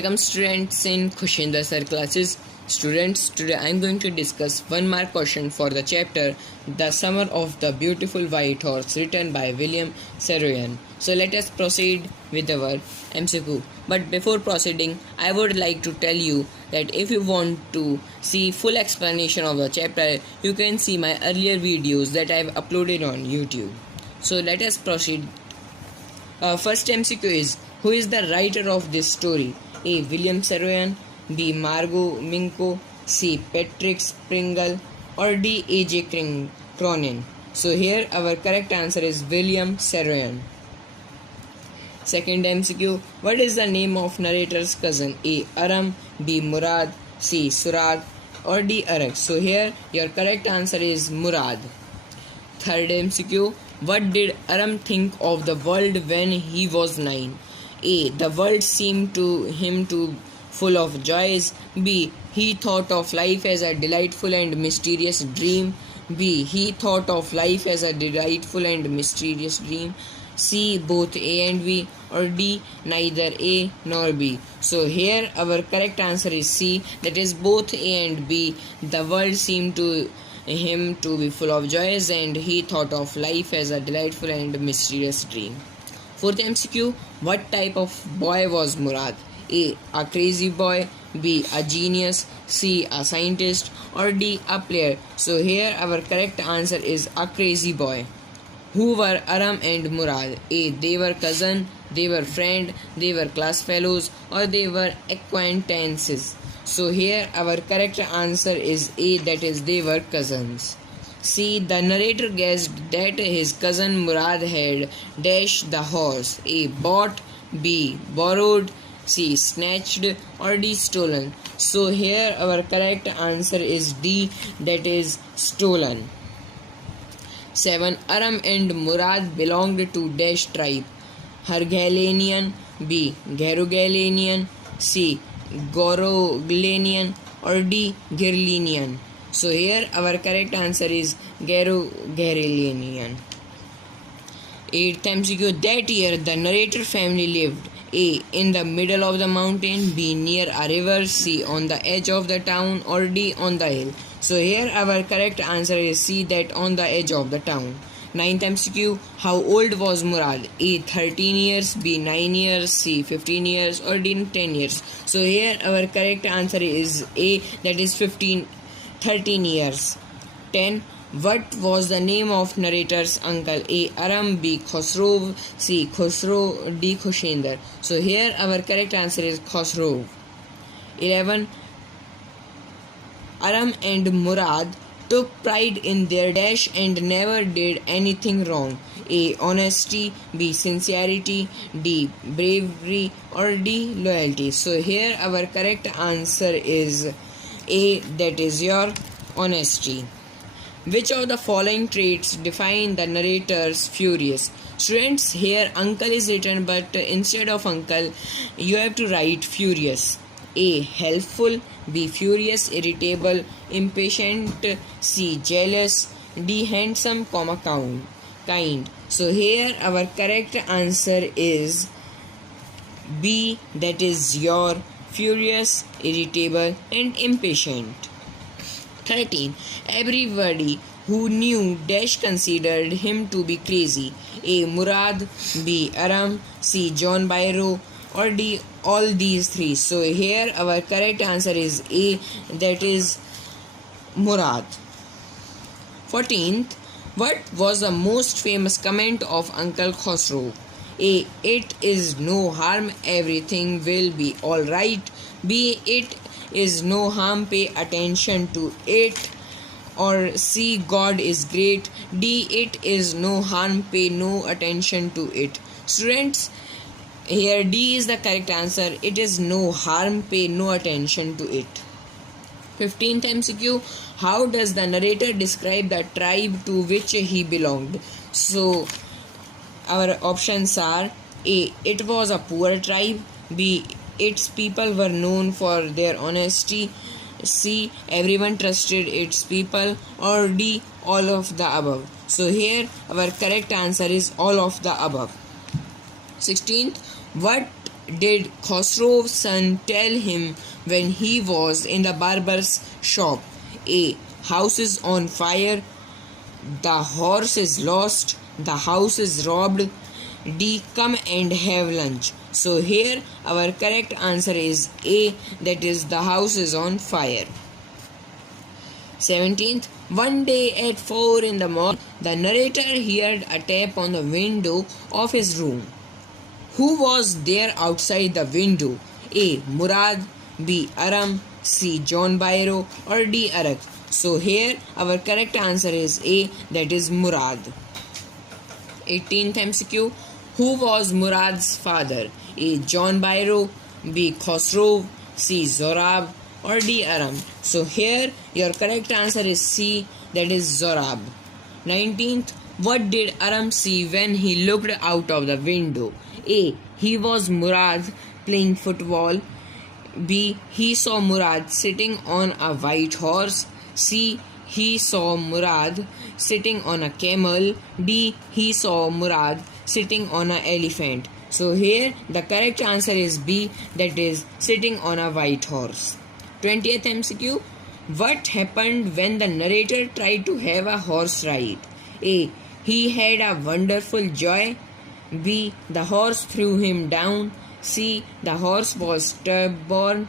Welcome students in Khushinder Sir classes. Students, today I am going to discuss one mark question for the chapter The Summer of the Beautiful White Horse, written by William Saroyan. So let us proceed with our MCQ. But before proceeding, I would like to tell you that if you want to see full explanation of the chapter, you can see my earlier videos that I have uploaded on YouTube. So let us proceed. First MCQ is, who is the writer of this story? A. William Saroyan, B. Margot Minko, C. Patrick Springle, or D. A.J. Cronin. So here our correct answer is William Saroyan. Second MCQ, what is the name of narrator's cousin? A. Aram, B. Murad, C. Surag, or D. Arak. So here your correct answer is Murad. Third MCQ, what did Aram think of the world when he was 9? A. The world seemed to him to full of joys. B. He thought of life as a delightful and mysterious dream. B. He thought of life as a delightful and mysterious dream. C. Both A and B, or D. Neither A nor B. So here our correct answer is C, that is both A and B. The world seemed to him to be full of joys and he thought of life as a delightful and mysterious dream. Fourth MCQ, what type of boy was Murad? A. A crazy boy, B. A genius, C. A scientist, or D. A player. So here our correct answer is a crazy boy. Who were Aram and Murad? A. They were cousin, they were friend, they were class fellows, or they were acquaintances. So here our correct answer is A, that is they were cousins. C. The narrator guessed that his cousin Murad had dashed the horse. A. Bought, B. Borrowed, C. Snatched, or D. Stolen. So here our correct answer is D, that is stolen. 7. Aram and Murad belonged to dash tribe. Hargalanian, B. Garugalanian, C. Goroglanian, or D. Girlinian. So here our correct answer is Garugalanian. 8th MCQ, that year the narrator family lived A. in the middle of the mountain, B. near a river, C. on the edge of the town, or D. on the hill. So here our correct answer is C, that on the edge of the town. 9th MCQ, how old was Murad? A. 13 years, B. 9 years, C. 15 years, or D. 10 years. So here our correct answer is A, that is 13 years. 10. What was the name of narrator's uncle? A. Aram, B. Khosrow, C. Khosrow, D. Khushinder. So here our correct answer is Khosrow. 11. Aram and Murad took pride in their dash and never did anything wrong. A. Honesty, B. Sincerity, D. Bravery, or D. Loyalty. So here our correct answer is A, that is your honesty. Which of the following traits define the narrator's furious? Students, here uncle is written, but instead of uncle you have to write furious. A. Helpful, B. Furious, irritable, impatient, C. Jealous, D. Handsome, kind. So here our correct answer is B, that is your furious, irritable, and impatient. 13. Everybody who knew dash considered him to be crazy. A. Murad, B. Aram, C. John Biro, or D. all these three. So here our correct answer is A, that is Murad. 14th, what was the most famous comment of Uncle Khosrow? A. It is no harm, everything will be alright. B. It is no harm, pay attention to it. Or C. God is great. D. It is no harm, pay no attention to it. Students, here D is the correct answer. It is no harm, pay no attention to it. 15th MCQ, how does the narrator describe the tribe to which he belonged? So our options are A. It was a poor tribe, B. Its people were known for their honesty, C. Everyone trusted its people, or D. all of the above. So here our correct answer is all of the above. 16th, what did Khosrow's son tell him when he was in the barber's shop? A. House is on fire. The horse is lost. The house is robbed. D. Come and have lunch. So here our correct answer is A, that is the house is on fire. 17th, one day at 4 in the morning, the narrator heard a tap on the window of his room. Who was there outside the window? A. Murad, B. Aram, C. John Byro, or D. Arak. So here our correct answer is A, that is Murad. 18th MCQ. Who was Murad's father? A. John Byro, B. Khosrow, C. Zorab, or D. Aram. So here your correct answer is C, that is Zorab. 19th. What did Aram see when he looked out of the window? A. He was Murad playing football. B. He saw Murad sitting on a white horse. C. He saw Murad sitting on a camel. D. He saw Murad sitting on an elephant. So here the correct answer is B, that is sitting on a white horse. 20th MCQ. What happened when the narrator tried to have a horse ride? A. He had a wonderful joy. B. The horse threw him down. C. The horse was stubborn.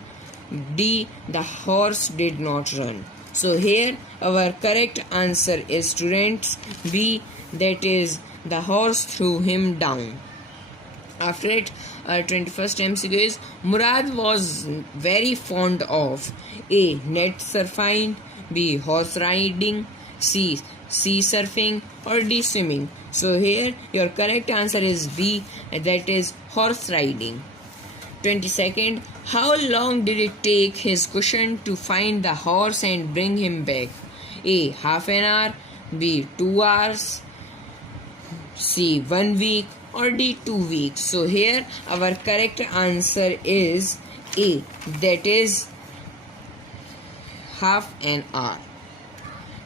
D. The horse did not run. So here our correct answer is, students, B, that is the horse threw him down. After it, our 21st MCQ is Murad was very fond of A. net surfing, B. horse riding, C. sea surfing, or D. swimming. So here your correct answer is B, that is horse riding. 22nd, how long did it take his cushion to find the horse and bring him back? A. half an hour, B. 2 hours, C. 1 week, or D. 2 weeks. So here our correct answer is A, that is half an hour.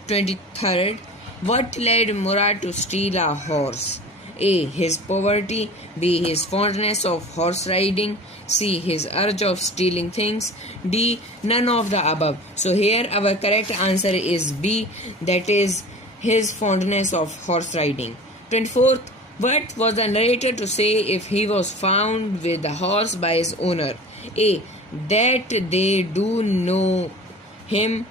23rd, what led Murad to steal a horse? A. His poverty, B. His fondness of horse riding, C. His urge of stealing things, D. None of the above. So here our correct answer is B, that is his fondness of horse riding. 24th, what was the narrator to say if he was found with the horse by his owner? A. That they do know him.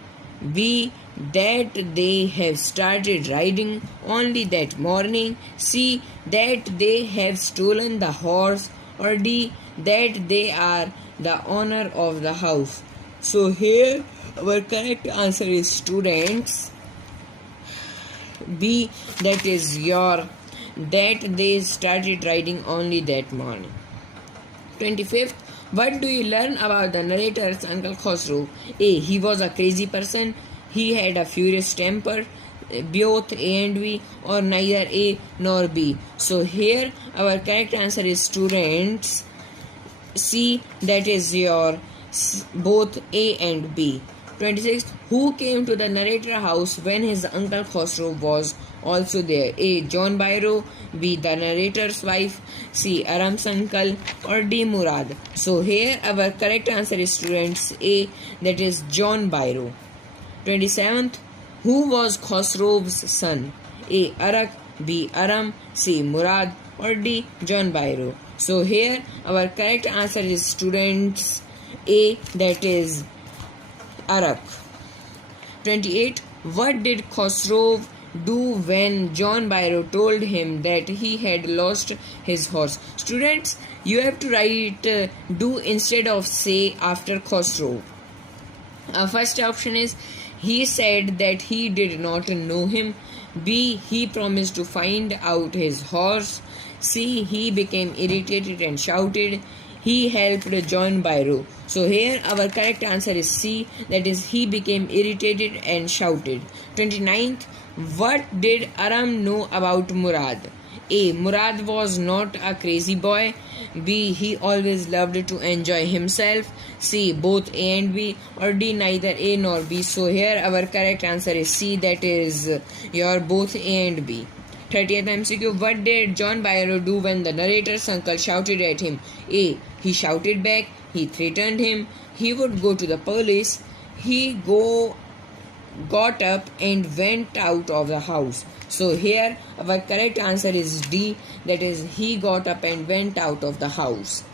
B. That they have started riding only that morning. C. That they have stolen the horse, or D. That they are the owner of the house. So here our correct answer is, students, B, that is your that they started riding only that morning. 25th, what do you learn about the narrator's Uncle Khosrow? A. He was a crazy person. He had a furious temper. Both A and B, or neither A nor B. So here our correct answer is, students, C, that is your both A and B. 26th, who came to the narrator house when his uncle Khosrow was also there? A. John Byro, B. the narrator's wife, C. Aram's uncle, or D. Murad. So here our correct answer is, students, A, that is John Byro. 27th, who was Khosrow's son? A. Arak, B. Aram, C. Murad, or D. John Byro. So here our correct answer is, students, A, that is Arak. 28. What did Khosrow do when John Byro told him that he had lost his horse? Students, you have to write do instead of say after Khosrow. Our first option is, he said that he did not know him. B. He promised to find out his horse. C. He became irritated and shouted. He helped John Byro. So here our correct answer is C, that is he became irritated and shouted. 29th, what did Aram know about Murad? A. Murad was not a crazy boy. B. He always loved to enjoy himself. C. Both A and B, or D. Neither A nor B. So here our correct answer is C, that is your both A and B. 30th MCQ. What did John Byro do when the narrator's uncle shouted at him? A. He shouted back. He threatened him. He would go to the police. He got up and went out of the house. So here our correct answer is D, that is he got up and went out of the house.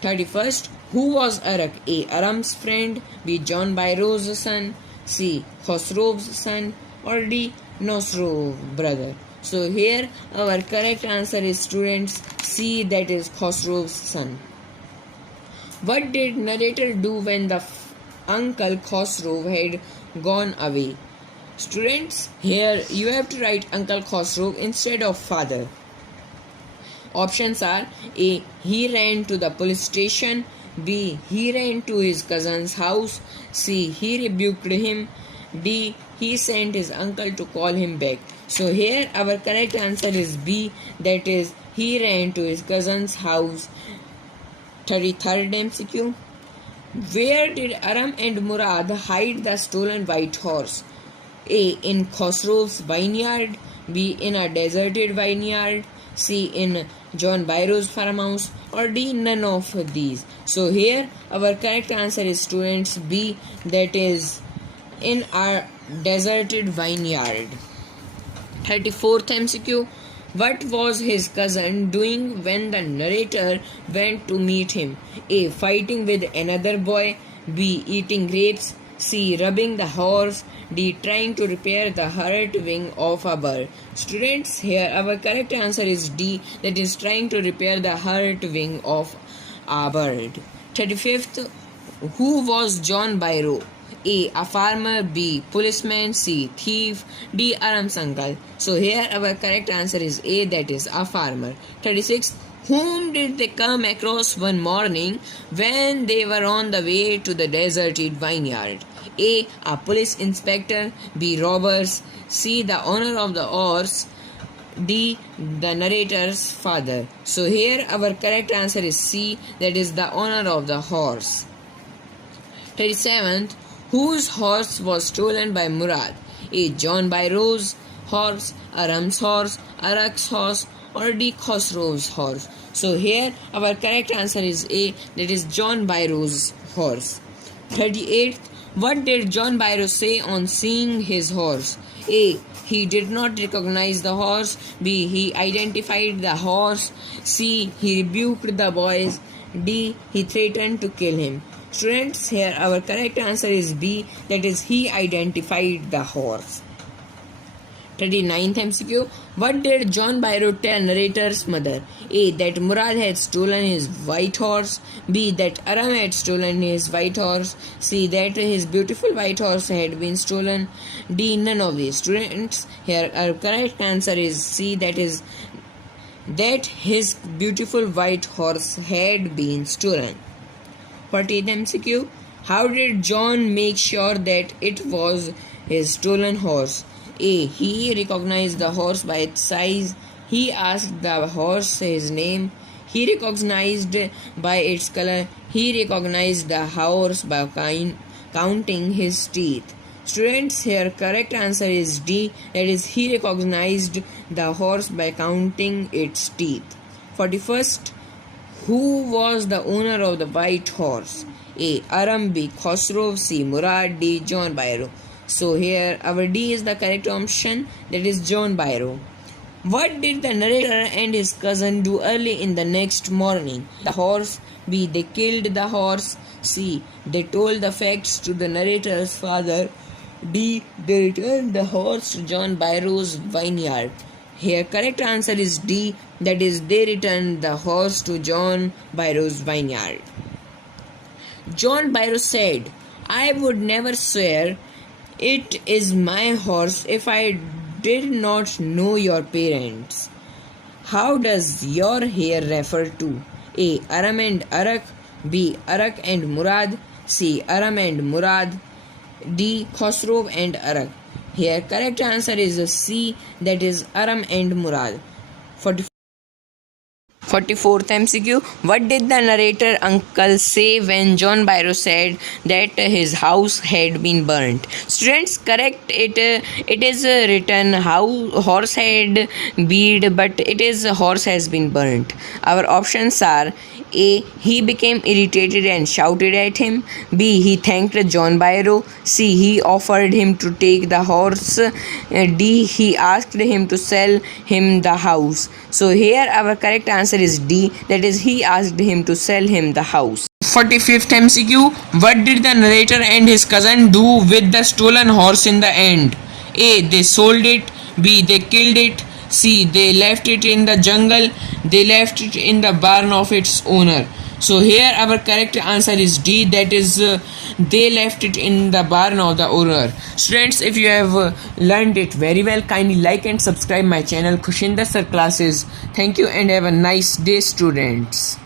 31st. Who was Arak? A. Aram's friend. B. John Byro's son. C. Khosrow's son. Or D. Nosrow's brother. So here our correct answer is, students, C, that is Khosrow's son. What did narrator do when the uncle Khosrow had gone away? Students, here you have to write Uncle Khosrow instead of father. Options are A. He ran to the police station. B. He ran to his cousin's house. C. He rebuked him. D. He sent his uncle to call him back. So here our correct answer is B, that is he ran to his cousin's house. 33rd MCQ. Where did Aram and Murad hide the stolen white horse? A. In Khosrow's vineyard. B. In a deserted vineyard. C. In John Byro's farmhouse. Or D. None of these. So here our correct answer is, students, B, that is in a deserted vineyard. 34th MCQ. What was his cousin doing when the narrator went to meet him? A. Fighting with another boy. B. Eating grapes. C. Rubbing the horse. D. Trying to repair the hurt wing of a bird. Students, here our correct answer is D, that is trying to repair the hurt wing of a bird. 35th. Who was John Byro? A. A farmer. B. Policeman. C. Thief. D. Aram's uncle. So here our correct answer is A, that is a farmer. 36th. Whom did they come across one morning when they were on the way to the deserted vineyard? A. A police inspector. B. Robbers. C. The owner of the horse. D. The narrator's father. So here our correct answer is C, that is the owner of the horse. 37th. Whose horse was stolen by Murad? A. John Byro's horse, Aram's horse, Arak's horse, or D. Khosrow's horse. So here our correct answer is A, that is John Byro's horse. 38th. What did John Byro say on seeing his horse? A. He did not recognize the horse. B. He identified the horse. C. He rebuked the boys. D. He threatened to kill him. Students, here our correct answer is B, that is he identified the horse. 39th MCQ. What did John Byro tell narrator's mother? A. That Murad had stolen his white horse. B. That Aram had stolen his white horse. C. That his beautiful white horse had been stolen. D. None of these. Students, here our correct answer is C, that is that his beautiful white horse had been stolen. 40th MCQ. How did John make sure that it was his stolen horse? A. He recognized the horse by its size. He asked the horse his name. He recognized by its color. He recognized the horse by counting his teeth. Students, here correct answer is D, that is he recognized the horse by counting its teeth. 41st. Who was the owner of the white horse? A. Aram. B. Khosrow. C. Murad. D. John Byro. So here our D is the correct option, that is John Byro. What did the narrator and his cousin do early in the next morning? The horse. B. They killed the horse. C. They told the facts to the narrator's father. D. They returned the horse to John Byro's vineyard. Here correct answer is D, that is they returned the horse to John Byro's vineyard. John Byro said, I would never swear it is my horse if I did not know your parents. How does your here refer to? A. Aram and Arak. B. Arak and Murad. C. Aram and Murad. D. Khosrow and Arak. Here correct answer is C, that is Aram and Murad. 45th 44th MCQ. What did the narrator uncle say when John Byro said that his house had been burnt? Students, correct it. It is written how horse had beat, but it is horse has been burnt. Our options are A. He became irritated and shouted at him. B. He thanked John Byro. C. He offered him to take the horse. D. He asked him to sell him the house. So here our correct answer is D. That is, he asked him to sell him the house. 45th MCQ. What did the narrator and his cousin do with the stolen horse in the end? A. They sold it. B. They killed it. C. They left it in the jungle. They left it in the barn of its owner. So here our correct answer is D. That is, they left it in the barn of the owner. Students, if you have learned it very well, kindly like and subscribe my channel Khushinder Sir Classes. Thank you and have a nice day, students.